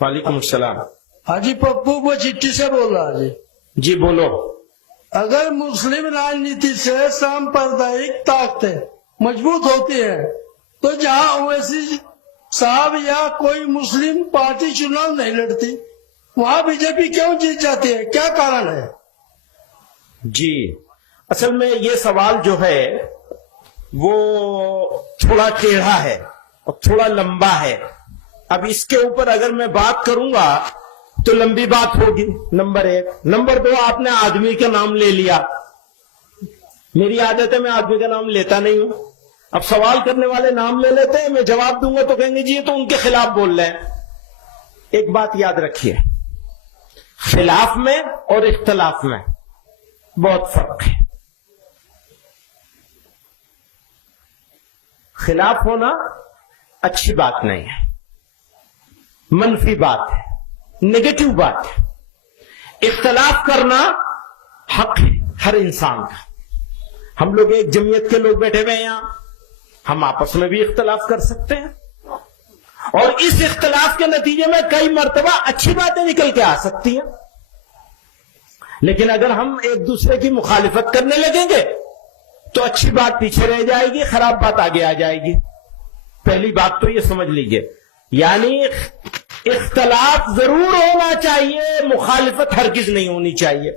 वालेकुम अस्सलाम। हाजी पप्पू वो चिट्ठी से बोल रहा जी। जी बोलो। अगर मुस्लिम राजनीति से सांप्रदायिक ताकतें मजबूत होती है तो जहां ओवैसी साहब या कोई मुस्लिम पार्टी चुनाव नहीं लड़ती वहां बीजेपी क्यों जीत जाती है, क्या कारण है? जी असल में ये सवाल जो है वो थोड़ा टेढ़ा है और थोड़ा लंबा है। अब इसके ऊपर अगर मैं बात करूंगा तो लंबी बात होगी, नंबर एक। नंबर दो, आपने आदमी का नाम ले लिया। मेरी आदत है मैं आदमी का नाम लेता नहीं हूं। अब सवाल करने वाले नाम ले लेते हैं, मैं जवाब दूंगा तो कहेंगे जी ये तो उनके खिलाफ बोल रहे हैं। एक बात याद रखिए, खिलाफ में और इख्तलाफ में बहुत फर्क है। खिलाफ होना अच्छी बात नहीं है, मनफी बात है, नेगेटिव बात है। इख्तलाफ करना हक है हर इंसान का। हम लोग एक जमीयत के लोग बैठे हुए हैं यहां, हम आपस में भी इख्तलाफ कर सकते हैं और इस इख्तलाफ के नतीजे में कई मर्तबा अच्छी बातें निकल के आ सकती हैं। लेकिन अगर हम एक दूसरे की मुखालिफत करने लगेंगे तो अच्छी बात पीछे रह जाएगी, खराब बात आगे आ जाएगी। पहली बात तो ये समझ लीजिए, यानी इख्तलाफ जरूर होना चाहिए, मुखालिफत हरगिज नहीं होनी चाहिए।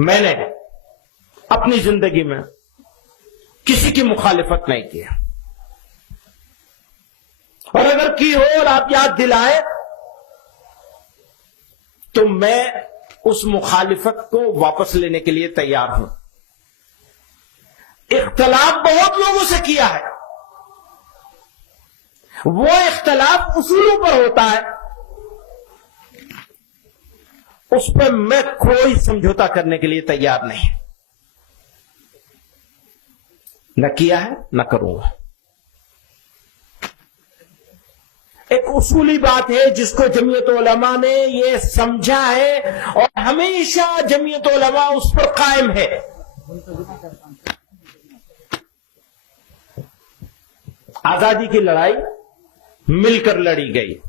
मैंने अपनी जिंदगी में किसी की मुखालिफत नहीं की, और अगर की हो और आप याद दिलाए तो मैं उस मुखालिफत को वापस लेने के लिए तैयार हूं। इख्तलाफ बहुत लोगों से किया है, वो इख्तलाफ उसूलों पर होता है, उस पर मैं कोई समझौता करने के लिए तैयार नहीं, न किया है न करूंगा। एक उसूली बात है जिसको जमीयत उलमा ने ये समझा है और हमेशा जमीयत उलमा उस पर कायम है। आजादी की लड़ाई मिलकर लड़ी गई,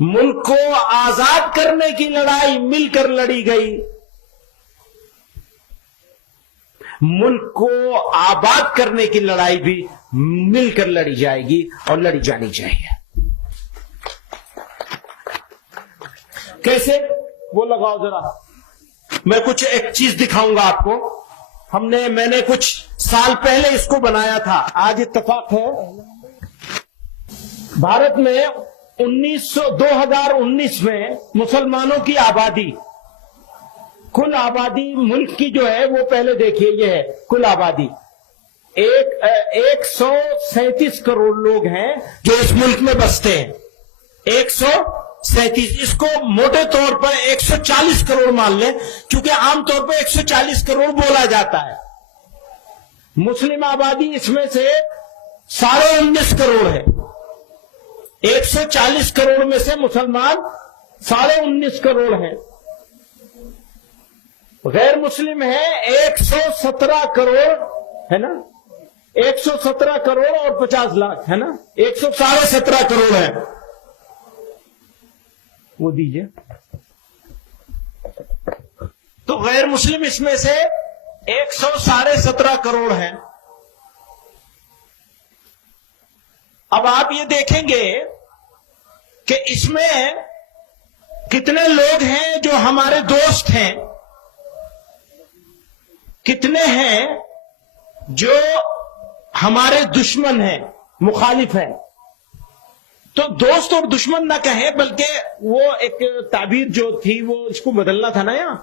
मुल्क को आजाद करने की लड़ाई मिलकर लड़ी गई, मुल्क को आबाद करने की लड़ाई भी मिलकर लड़ी जाएगी और लड़ी जानी चाहिए। कैसे वो लगाओ जरा, मैं कुछ एक चीज दिखाऊंगा आपको। मैंने कुछ साल पहले इसको बनाया था, आज इत्तेफाक है भारत में 2019 में मुसलमानों की आबादी, कुल आबादी मुल्क की जो है वो पहले देखिए, ये है कुल आबादी 137 करोड़ लोग हैं जो इस मुल्क में बसते हैं। 137, इसको मोटे तौर पर 140 करोड़ मान लें क्योंकि आमतौर पर 140 करोड़ बोला जाता है। मुस्लिम आबादी इसमें से 19.5 करोड़ है। 140 करोड़ में से मुसलमान 19.5 करोड़ हैं। गैर मुस्लिम है 117 करोड़ है ना, 117 करोड़ और 50 लाख है ना, 117 करोड़ है। वो दीजिए। तो गैर मुस्लिम इसमें से 117 करोड़ हैं। अब आप ये देखेंगे कि इसमें कितने लोग हैं जो हमारे दोस्त हैं, कितने हैं जो हमारे दुश्मन हैं, मुखालिफ हैं। तो दोस्त और दुश्मन ना कहें, बल्कि वो एक ताबीर जो थी वो इसको बदलना था ना यहां।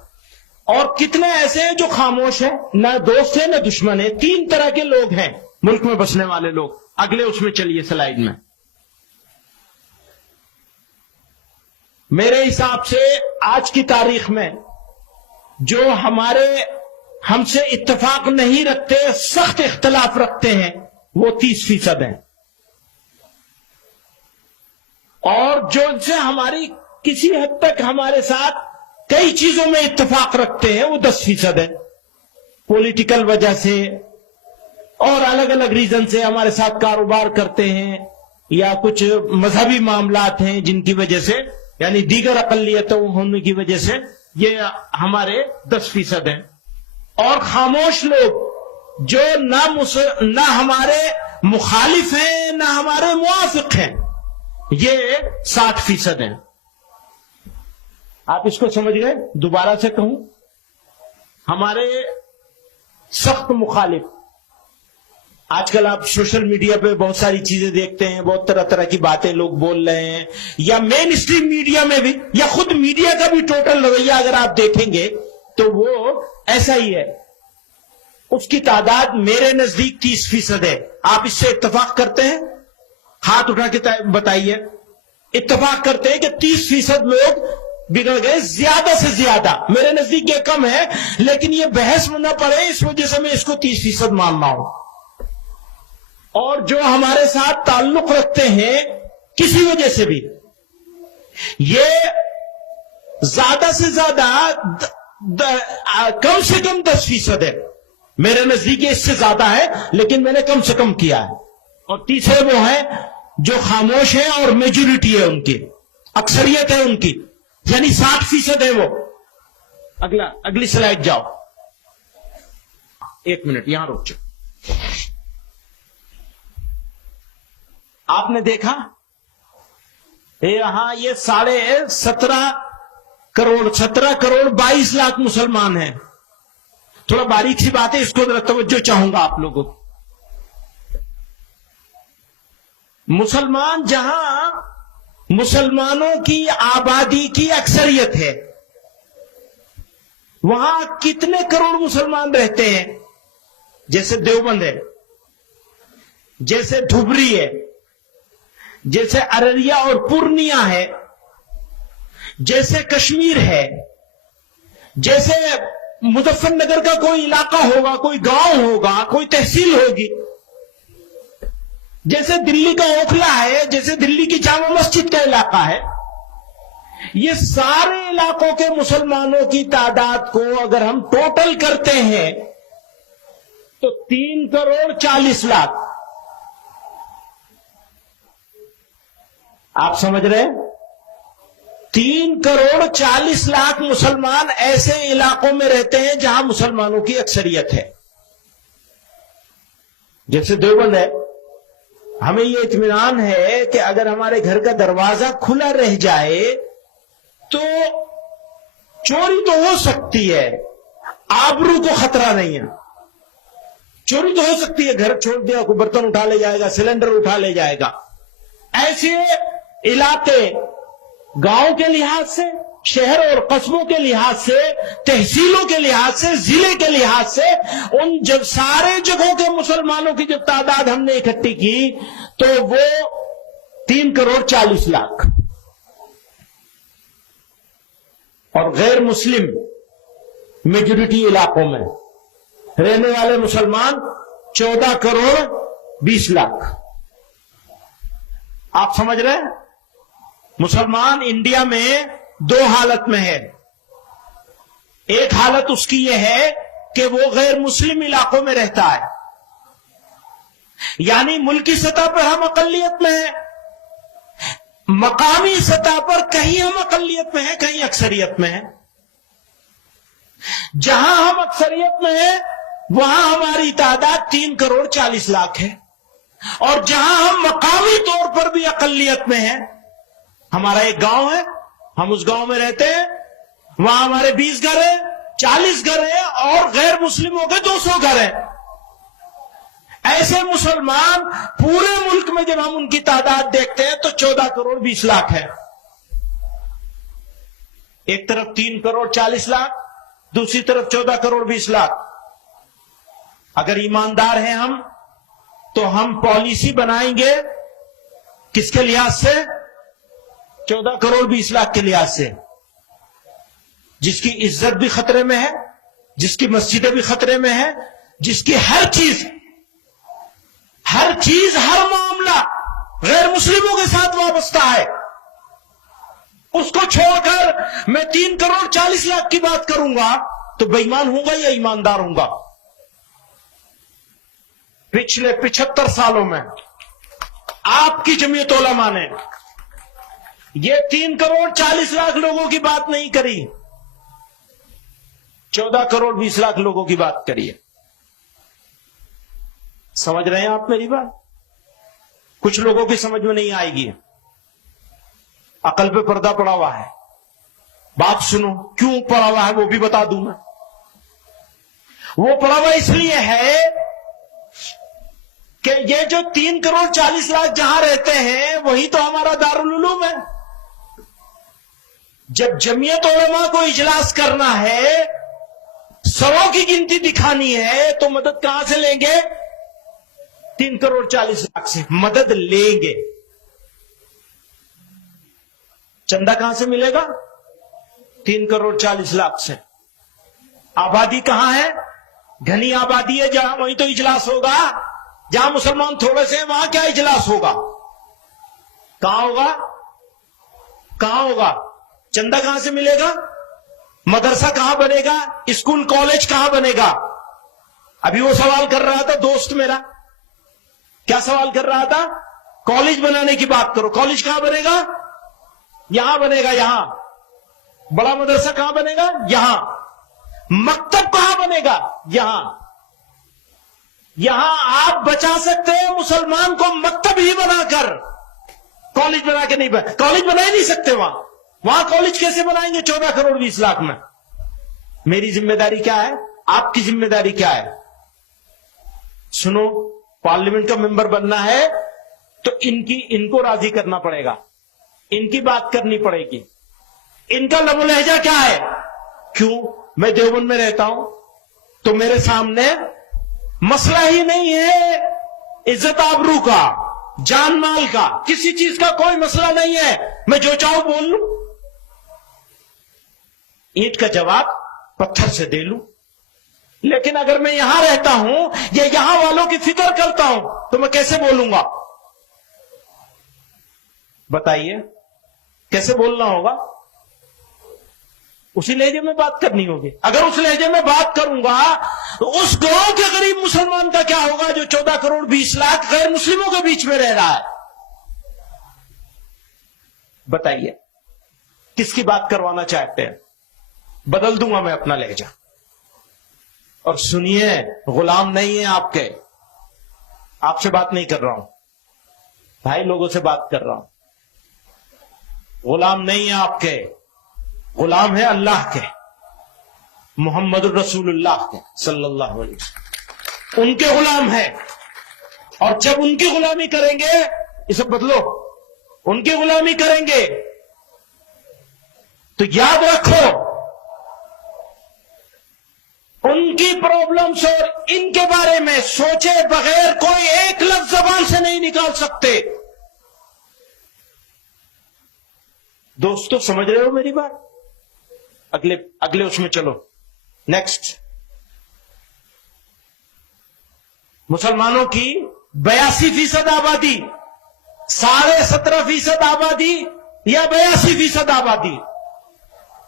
और कितने ऐसे हैं जो खामोश हैं, ना दोस्त है ना दुश्मन है। 3 तरह के लोग हैं मुल्क में बसने वाले लोग। अगले उसमें चलिए स्लाइड में। मेरे हिसाब से आज की तारीख में जो हमसे इत्तेफाक नहीं रखते, सख्त इख्तलाफ रखते हैं, वो 30% हैं। और जो से हमारी किसी हद तक हमारे साथ कई चीजों में इत्तेफाक रखते हैं, वो 10% है। पॉलिटिकल वजह से, اور الگ الگ ریزن سے ہمارے ساتھ کاروبار کرتے ہیں یا کچھ مذہبی معاملات ہیں جن کی وجہ سے یعنی دیگر اقلیتوں ہونے کی وجہ سے یہ ہمارے 10% ہیں. اور خاموش لوگ جو نہ ہمارے مخالف ہیں نہ ہمارے موافق ہیں یہ 60% ہیں. آپ اس کو سمجھ گئے؟ دوبارہ سے کہوں، ہمارے سخت مخالف. آج کل آپ سوشل میڈیا پہ بہت ساری چیزیں دیکھتے ہیں، بہت طرح طرح کی باتیں لوگ بول رہے ہیں، یا مین اسٹریم میڈیا میں بھی، یا خود میڈیا کا بھی ٹوٹل رویہ اگر آپ دیکھیں گے تو وہ ایسا ہی ہے. اس کی تعداد میرے نزدیک 30% ہے. آپ اس سے اتفاق کرتے ہیں؟ ہاتھ اٹھا کے بتائیے. اتفاق کرتے ہیں کہ 30% لوگ بگڑ گئے. زیادہ سے زیادہ میرے نزدیک یہ کم ہے، لیکن یہ بحث میں نہ پڑے اس وجہ سے میں اس کو 30% ماننا ہوں. اور جو ہمارے ساتھ تعلق رکھتے ہیں کسی وجہ سے بھی، یہ زیادہ سے زیادہ کم سے کم 10% ہے. میرے نزدیک اس سے زیادہ ہے لیکن میں نے کم سے کم کیا ہے. اور تیسرے وہ ہیں جو خاموش ہیں اور میجورٹی ہے ان کی، اکثریت ہے ان کی، یعنی 60% ہے وہ. اگلی سلائیڈ جاؤ. 1 منٹ یہاں رک جاؤ. آپ نے دیکھا یہاں یہ 17.5 کروڑ 22 لاکھ مسلمان ہیں. تھوڑا باریک سی بات ہے، اس کو ذرا توجہ چاہوں گا آپ لوگوں. مسلمان جہاں مسلمانوں کی آبادی کی اکثریت ہے وہاں کتنے کروڑ مسلمان رہتے ہیں؟ جیسے دیوبند ہے، جیسے دھبری ہے، جیسے ارریا اور پورنیا ہے، جیسے کشمیر ہے، جیسے مظفر نگر کا کوئی علاقہ ہوگا، کوئی گاؤں ہوگا، کوئی تحصیل ہوگی، جیسے دلی کا اوکھلا ہے، جیسے دلی کی جامع مسجد کا علاقہ ہے. یہ سارے علاقوں کے مسلمانوں کی تعداد کو اگر ہم ٹوٹل کرتے ہیں تو 3 کروڑ 40 لاکھ. آپ سمجھ رہے ہیں؟ 3 کروڑ 40 لاکھ مسلمان ایسے علاقوں میں رہتے ہیں جہاں مسلمانوں کی اکثریت ہے. جیسے دیوبند ہے، ہمیں یہ اطمینان ہے کہ اگر ہمارے گھر کا دروازہ کھلا رہ جائے تو چوری تو ہو سکتی ہے، آبرو کو خطرہ نہیں ہے. چوری تو ہو سکتی ہے، گھر چھوڑ دیا کوئی برتن اٹھا لے جائے گا، سلنڈر اٹھا لے جائے گا. ایسے علاقے گاؤں کے لحاظ سے، شہر اور قصبوں کے لحاظ سے، تحصیلوں کے لحاظ سے، ضلع کے لحاظ سے، ان جب سارے جگہوں کے مسلمانوں کی جب تعداد ہم نے اکٹھی کی تو وہ 3 کروڑ 40 لاکھ. اور غیر مسلم میجورٹی علاقوں میں رہنے والے مسلمان 14 کروڑ 20 لاکھ. آپ سمجھ رہے ہیں؟ مسلمان انڈیا میں 2 حالت میں ہے. ایک حالت اس کی یہ ہے کہ وہ غیر مسلم علاقوں میں رہتا ہے، یعنی ملکی سطح پر ہم اقلیت میں ہیں، مقامی سطح پر کہیں ہم اقلیت میں ہیں، کہیں اکثریت میں ہیں. جہاں ہم اکثریت میں ہیں وہاں ہماری تعداد 3 کروڑ 40 لاکھ ہے. اور جہاں ہم مقامی طور پر بھی اقلیت میں ہیں، ہمارا ایک گاؤں ہے، ہم اس گاؤں میں رہتے ہیں، وہاں ہمارے 20 گھر ہیں، 40 گھر ہیں، اور غیر مسلموں کے 200 گھر ہیں. ایسے مسلمان پورے ملک میں جب ہم ان کی تعداد دیکھتے ہیں تو 14 کروڑ 20 لاکھ ہے. ایک طرف 3 کروڑ 40 لاکھ، دوسری طرف 14 کروڑ 20 لاکھ. اگر ایماندار ہیں ہم تو ہم پالیسی بنائیں گے کس کے لحاظ سے؟ 14 کروڑ 20 لاکھ کے لحاظ سے، جس کی عزت بھی خطرے میں ہے، جس کی مسجدیں بھی خطرے میں ہے، جس کی ہر چیز ہر معاملہ غیر مسلموں کے ساتھ وابستہ ہے. اس کو چھوڑ کر میں 3 کروڑ 40 لاکھ کی بات کروں گا تو بے ایمان ہوں گا یا ایماندار ہوں گا؟ पिछले 75 सालों में आपकी जमीयत उलमा ने ये 3 करोड़ 40 लाख लोगों की बात नहीं करी, 14 करोड़ 20 लाख लोगों की बात करी है। समझ रहे हैं आप मेरी बात? कुछ लोगों की समझ में नहीं आएगी, अकल पे पर्दा पड़ा हुआ है। बात सुनो, क्यों पड़ा हुआ है वो भी बता दूं मैं। वो पड़ा हुआ इसलिए है कि ये जो 3 करोड़ 40 लाख जहां रहते हैं वही तो हमारा दारुल उलूम है। जब जमीयत उलमा को इजलास करना है, 100 की गिनती दिखानी है, तो मदद कहां से लेंगे? 3 करोड़ 40 लाख से मदद लेंगे। चंदा कहां से मिलेगा? 3 करोड़ 40 लाख से। आबादी कहां है? घनी आबादी है, जहां वहीं तो इजलास होगा। जहां मुसलमान थोड़े से हैं वहां क्या इजलास होगा? कहां होगा? कहां होगा? चंदा कहां से मिलेगा? मदरसा कहां बनेगा? स्कूल कॉलेज कहां बनेगा? अभी वो सवाल कर रहा था दोस्त मेरा, क्या सवाल कर रहा था? कॉलेज बनाने की बात करो। कॉलेज कहां बनेगा? यहां बनेगा, यहां। बड़ा मदरसा कहां बनेगा? यहां। मकतब कहां बनेगा? यहां। यहां आप बचा सकते हैं मुसलमान को मकतब ही बनाकर, कॉलेज बना के नहीं कॉलेज बना ही नहीं सकते वहां कॉलेज कैसे बनाएंगे 14 करोड़ 20 लाख में? मेरी जिम्मेदारी क्या है? आपकी जिम्मेदारी क्या है? सुनो, पार्लियामेंट का मेंबर बनना है तो इनको राजी करना पड़ेगा, इनकी बात करनी पड़ेगी। इनका लबो लहजा क्या है? क्यों? मैं देवबंद में रहता हूं तो मेरे सामने मसला ही नहीं है इज्जत आबरू का, जान माल का, किसी चीज का कोई मसला नहीं है। मैं जो चाहूं बोल लूं, ईंट का जवाब पत्थर से दे लूं। लेकिन अगर मैं यहां रहता हूं या यहां वालों की फिक्र करता हूं तो मैं कैसे बोलूंगा? बताइए, कैसे बोलना होगा? उसी लहजे में बात करनी होगी। अगर उस लहजे में बात करूंगा तो उस गांव के गरीब मुसलमान का क्या होगा जो 14 करोड़ 20 लाख गैर मुस्लिमों के बीच में रह रहा है? बताइए, किसकी बात करवाना चाहते हैं? बदल दूंगा मैं अपना लहजा। और सुनिए, गुलाम नहीं है आपके, आपसे बात नहीं कर रहा हूं, भाई लोगों से बात कर रहा हूं। गुलाम नहीं है आपके, गुलाम है अल्लाह के, मोहम्मद रसूलुल्लाह के सल्लल्लाहु अलैहि वसल्लम। उनके गुलाम है। और जब उनकी गुलामी करेंगे, इसे बदलो, उनकी गुलामी करेंगे तो याद रखो, उनकी प्रॉब्लम्स और इनके बारे में सोचे बगैर कोई एक लफ्ज ज़बान से नहीं निकाल सकते। दोस्तों, समझ रहे हो मेरी बात? अगले उसमें चलो। नेक्स्ट, मुसलमानों की 82% आबादी, 17.5% आबादी या 82% आबादी।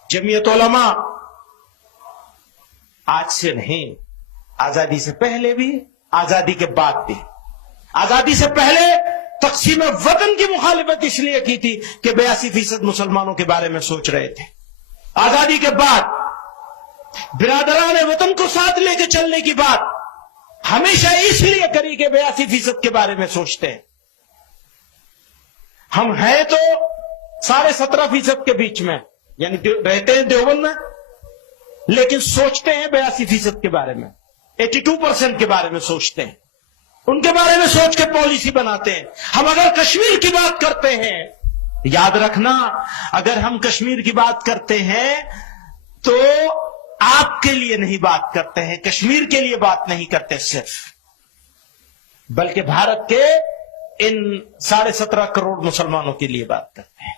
जमीयत उलमा आज से नहीं, आजादी से पहले भी, आजादी के बाद भी। आजादी से पहले तकसीम वतन की मुखालिफत इसलिए की थी कि 82% मुसलमानों के बारे में सोच रहे थे। आजादी के बाद बिरादरान वतन को साथ लेकर चलने की बात हमेशा इसलिए करी कि 82% के बारे में सोचते हैं। हम हैं तो 17.5% के बीच में, यानी रहते हैं देवबंद में, लेकिन सोचते हैं 82% के बारे में, 82% के बारे में सोचते हैं। उनके बारे में सोच के पॉलिसी बनाते हैं। हम अगर कश्मीर की बात करते हैं, याद रखना, अगर हम कश्मीर की बात करते हैं तो आपके लिए नहीं बात करते हैं, कश्मीर के लिए बात नहीं करते सिर्फ, बल्कि भारत के इन 17.5 करोड़ मुसलमानों के लिए बात करते हैं।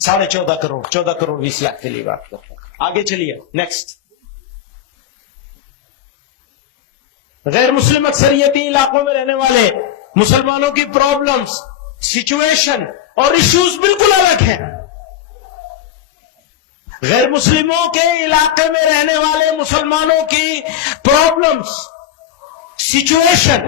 14.5 करोड़, 14 करोड़ 20 लाख के लिए बात करते हैं। आगे चलिए, नेक्स्ट। गैर मुस्लिम अक्सरियती इलाकों में रहने वाले मुसलमानों की प्रॉब्लम्स, सिचुएशन और इश्यूज बिल्कुल अलग हैं। गैर मुस्लिमों के इलाके में रहने वाले मुसलमानों की प्रॉब्लम्स, सिचुएशन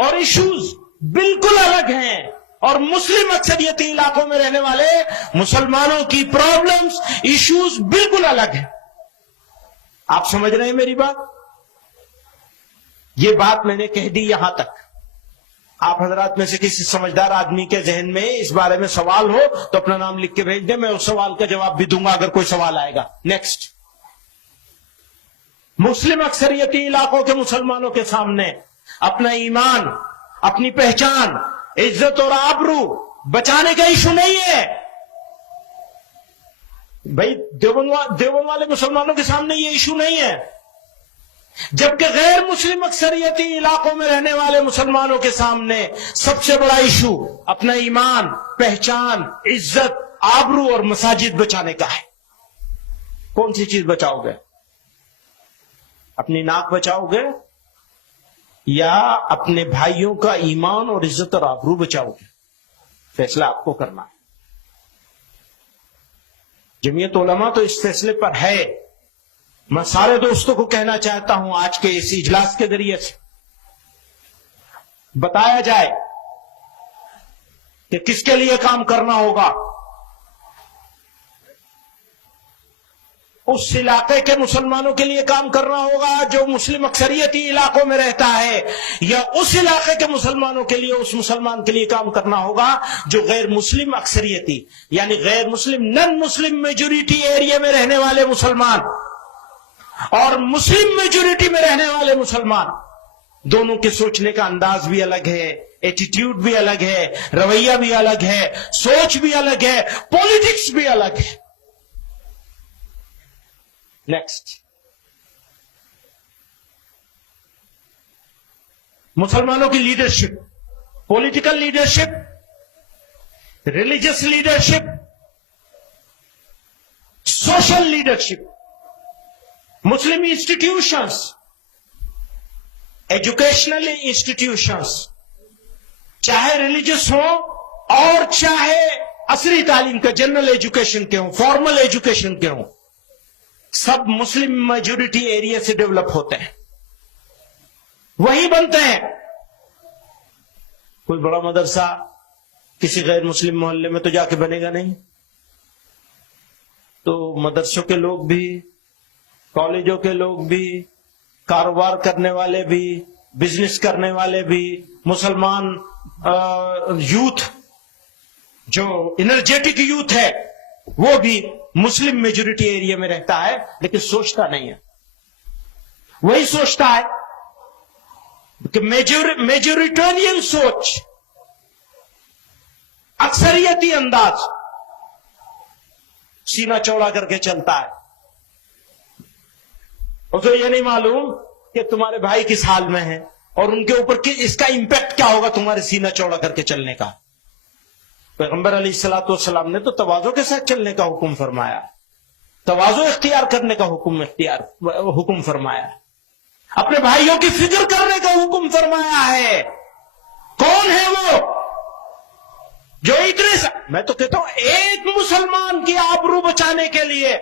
और इश्यूज बिल्कुल अलग हैं, और मुस्लिम अक्सरियती इलाकों में रहने वाले मुसलमानों की प्रॉब्लम्स, इश्यूज बिल्कुल अलग हैं। आप समझ रहे हैं मेरी बात? ये बात मैंने कह दी यहां तक। आप हजरात में से किसी समझदार आदमी के जहन में इस बारे में सवाल हो तो अपना नाम लिख के भेज दें, मैं उस सवाल का जवाब भी दूंगा अगर कोई सवाल आएगा। नेक्स्ट, मुस्लिम अक्सरियती इलाकों के मुसलमानों के सामने अपना ईमान, अपनी पहचान, इज्जत और आबरू बचाने का इशू नहीं है भाई। देवबंद वाले मुसलमानों के सामने ये इशू नहीं है, जबकि गैर मुस्लिम अक्सरियती इलाकों में रहने वाले मुसलमानों के सामने सबसे बड़ा इशू अपना ईमान, पहचान, इज्जत, आबरू और मसाजिद बचाने का है। कौन सी चीज बचाओगे? अपनी नाक बचाओगे या अपने भाइयों का ईमान और इज्जत और आबरू बचाओगे? फैसला आपको करना है। जमीयत उलमा तो इस फैसले पर है। मैं सारे दोस्तों को कहना चाहता हूं आज के इस इजलास के जरिए से बताया जाए कि किसके लिए काम करना होगा। उस इलाके के मुसलमानों के लिए काम करना होगा जो मुस्लिम अक्सरियती इलाकों में रहता है, या उस इलाके के मुसलमानों के लिए, उस मुसलमान के लिए काम करना होगा जो गैर मुस्लिम अक्सरियती यानी गैर मुस्लिम, नॉन मुस्लिम मेजोरिटी एरिया में रहने वाले मुसलमान और मुस्लिम मेजोरिटी में रहने वाले मुसलमान, दोनों के सोचने का अंदाज भी अलग है, एटीट्यूड भी अलग है, रवैया भी अलग है, सोच भी अलग है, पॉलिटिक्स भी अलग है। नेक्स्ट, मुसलमानों की leadership, political leadership, religious leadership, social leadership, Muslim institutions, educational institutions, चाहे रिलीजियस हो और चाहे असरी तालीम का, जनरल एजुकेशन के हों, फॉर्मल एजुकेशन के हों, सब मुस्लिम मेजोरिटी एरिया से डेवलप होते हैं, वही बनते हैं। कोई बड़ा मदरसा किसी गैर मुस्लिम मोहल्ले में तो जाके बनेगा नहीं। तो मदरसों के लोग भी, कॉलेजों के लोग भी, कारोबार करने वाले भी, बिजनेस करने वाले भी, मुसलमान यूथ जो एनर्जेटिक यूथ है वो भी मुस्लिम मेजोरिटी एरिया में रहता है, लेकिन सोचता नहीं है। वही सोचता है कि मेजोरिटेरियन सोच, अक्सरियती अंदाज, सीना चौड़ा करके चलता है। उसे ये नहीं मालूम कि तुम्हारे भाई किस हाल में है और उनके ऊपर इसका इंपैक्ट क्या होगा तुम्हारे सीना चौड़ा करके चलने का। पैगंबर अलैहिस्सलातु वस्सलाम ने तो तवाज़ो के साथ चलने का हुक्म फरमाया, तवाज़ो इख्तियार करने का हुक्म फरमाया, अपने भाइयों की फिक्र करने का हुक्म फरमाया है। कौन है वो जो इतने, मैं तो कहता हूं एक मुसलमान की आबरू बचाने के लिए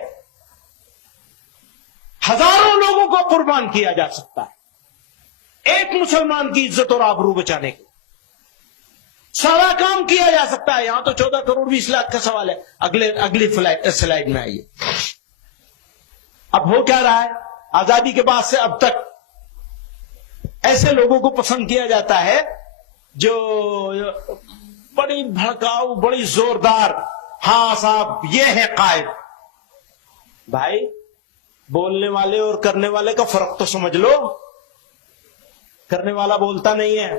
हजारों लोगों को कुर्बान किया जा सकता है। एक मुसलमान की इज्जत और आबरू बचाने के सारा काम किया जा सकता है। यहां तो 14 करोड़ 20 लाख का सवाल है। अगली स्लाइड में आइए। अब हो क्या रहा है, आजादी के बाद से अब तक ऐसे लोगों को पसंद किया जाता है जो बड़ी भड़काऊ, बड़ी जोरदार, हाँ साहब ये है कायद। भाई बोलने वाले और करने वाले का फर्क तो समझ लो। करने वाला बोलता नहीं है,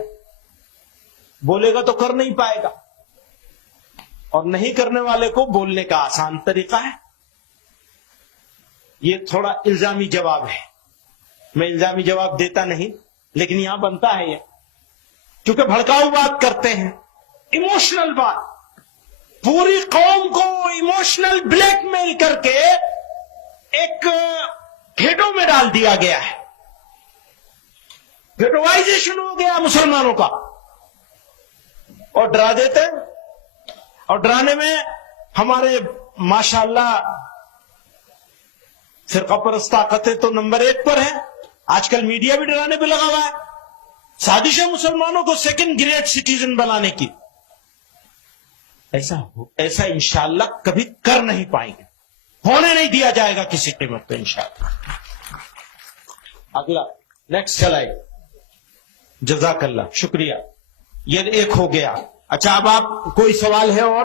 बोलेगा तो कर नहीं पाएगा, और नहीं करने वाले को बोलने का आसान तरीका है। ये थोड़ा इल्जामी जवाब है, मैं इल्जामी जवाब देता नहीं, लेकिन यहां बनता है ये, क्योंकि भड़काऊ बात करते हैं, इमोशनल बात, पूरी कौम को इमोशनल ब्लैकमेल करके एक घेटों में डाल दिया गया है। घेटोवाइजेशन हो गया मुसलमानों का, और डरा देते हैं। और डराने में हमारे माशाअल्लाह फिरका परस्त ताकतें तो नंबर 1 पर है। आजकल मीडिया भी डराने पे लगा हुआ है। سازش ہے مسلمانوں کو سیکنڈ گریڈ سٹیزن بنانے کی. ایسا انشاءاللہ کبھی کر نہیں پائیں گے, ہونے نہیں دیا جائے گا کسی قیمت پہ انشاءاللہ. اگلا نیکسٹ چلائے. جزاک اللہ, شکریہ. یہ ایک ہو گیا. اچھا اب آپ کوئی سوال ہے اور؟